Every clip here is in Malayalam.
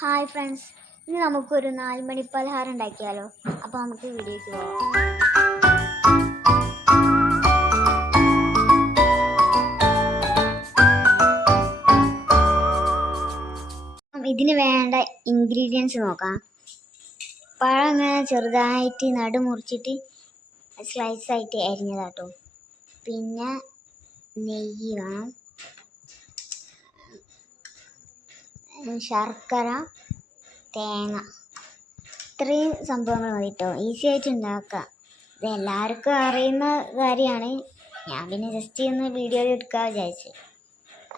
ഹായ് ഫ്രണ്ട്സ് ഇന്ന് നമുക്കൊരു നാലുമണി പലഹാരം ഉണ്ടാക്കിയാലോ? അപ്പോൾ നമുക്ക് വീഡിയോ ചെയ്യാം ഇതിന് വേണ്ട ഇൻഗ്രീഡിയൻസ് നോക്കാം. പഴം ഇങ്ങനെ ചെറുതായിട്ട് നടു മുറിച്ചിട്ട് സ്ലൈസ് ആയിട്ട് അരിഞ്ഞതാട്ടോ. പിന്നെ നെയ്യ് വേണം. ശർക്കര തേങ്ങ. ഇത്രയും സംഭവങ്ങൾ മതി കേട്ടോ ഈസി ആയിട്ട് ഉണ്ടാക്കാം. ഇത് എല്ലാവർക്കും അറിയുന്ന കാര്യമാണ്. ഞാൻ പിന്നെ ജസ്റ്റ് ഒന്ന് വീഡിയോ എടുക്കാൻ വിചാരിച്ചു.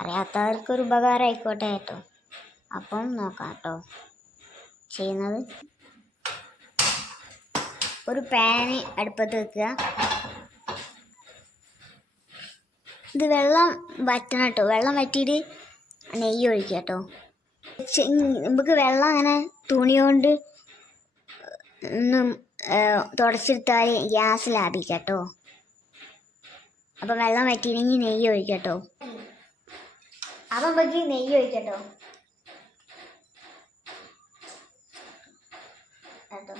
അറിയാത്തവർക്കൊരു ഉപകാരം ആയിക്കോട്ടെ കേട്ടോ അപ്പം നോക്കാം കേട്ടോ ചെയ്യുന്നത്. ഒരു പാന് അടുപ്പത്ത് വെക്കുക. ഇത് വെള്ളം വറ്റണം കേട്ടോ വെള്ളം വറ്റിയിട്ട് നെയ്യ് ഒഴിക്കുക കേട്ടോ നമുക്ക് വെള്ളം അങ്ങനെ തുണി കൊണ്ട് ഒന്നും തുടച്ചെടുത്താൽ ഗ്യാസ് ലാഭിക്കാം കേട്ടോ. അപ്പം വെള്ളം വറ്റിയില്ലെങ്കിൽ നെയ്യ് ഒഴിക്കട്ടോ കേട്ടോ. അപ്പം നമുക്ക് നെയ്യ് ഒഴിക്കട്ടോ കേട്ടോ.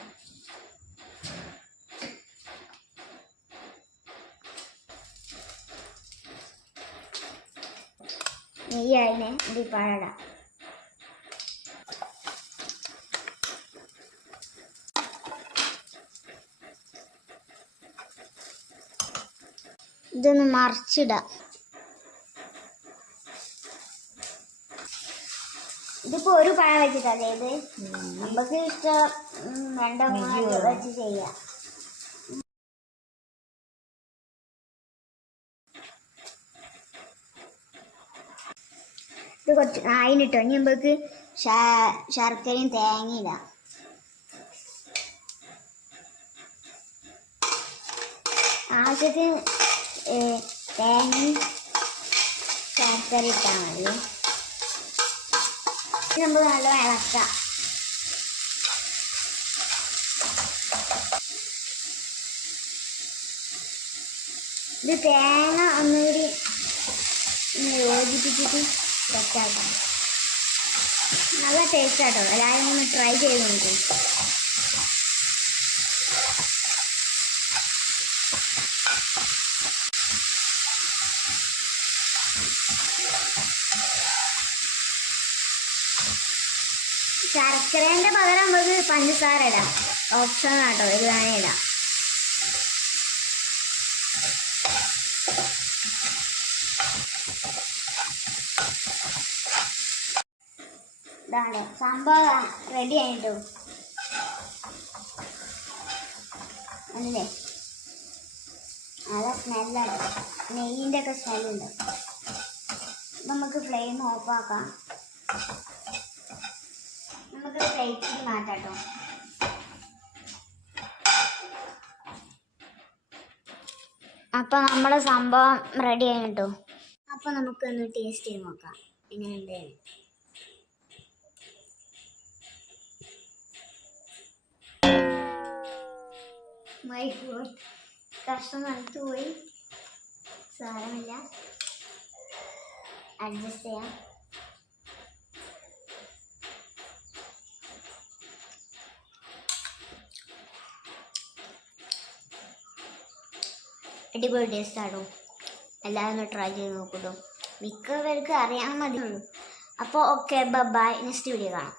നെയ്യായതിനെ ഇത് പഴടാം ഇതൊന്ന് മറിച്ചിടാം. ഇതിപ്പോ ഒരു പഴം വെച്ചിട്ടല്ലേ ഇത്? നമുക്ക് ഇഷ്ടം രണ്ടോ മൂന്നോ വെച്ച് ചെയ്യാം. ഇത് കുറച്ച് അതിനിട്ടോ ഇനി നമുക്ക് ശർക്കരയും തേങ്ങയും ഇടാം. ആവശ്യത്തിന് തേങ്ങയും ശർക്കര ഇട്ടാൽ മതി നമ്മൾ നല്ല ഇളക്കാം ഇത് തേങ്ങ ഒന്നുകൂടി ഒന്ന് യോജിപ്പിച്ചിട്ട് സെറ്റാക്കാം നല്ല ടേസ്റ്റ് ആട്ടോ. എല്ലാവരും ഒന്ന് ട്രൈ ചെയ്ത് നോക്കൂ. ശർക്കരേന്റെ പകരം നമുക്ക് പഞ്ചസാര ഇടാം ഓപ്ഷൻ ആട്ടോ ഇത് വേണേ ഇടാം. സംഭവം റെഡി ആയിട്ടു. അല്ലേ? നല്ല സ്മെല്ലാണ് നെയ്യിന്റെ ഒക്കെ സ്മെല്ലുണ്ട് നമുക്ക് ഫ്ലെയിം ഓഫാക്കാം പ്ലേറ്റിൽ മാറ്റാട്ടോ. അപ്പൊ നമ്മുടെ സംഭവം റെഡി ആയിട്ടോ അപ്പൊ നമുക്കൊന്ന് ടേസ്റ്റ് ചെയ്ത് നോക്കാം. എങ്ങനെയുണ്ട്? കഷ്ടം മൈ ഗോഡ് കഷ്ണം നനത്തു പോയി. സാരമില്ല. അഡ്ജസ്റ്റ് ചെയ്യാം. അടിപൊളി ടേസ്റ്റ് ആണോ? എല്ലാവരും ട്രൈ ചെയ്ത് നോക്കൂട്ടോ മിക്കവർക്ക് അറിയാൻ മതിയുള്ളൂ അപ്പോൾ ഓക്കെ ബൈ നെക്സ്റ്റ് വീഡിയോ കാണാം.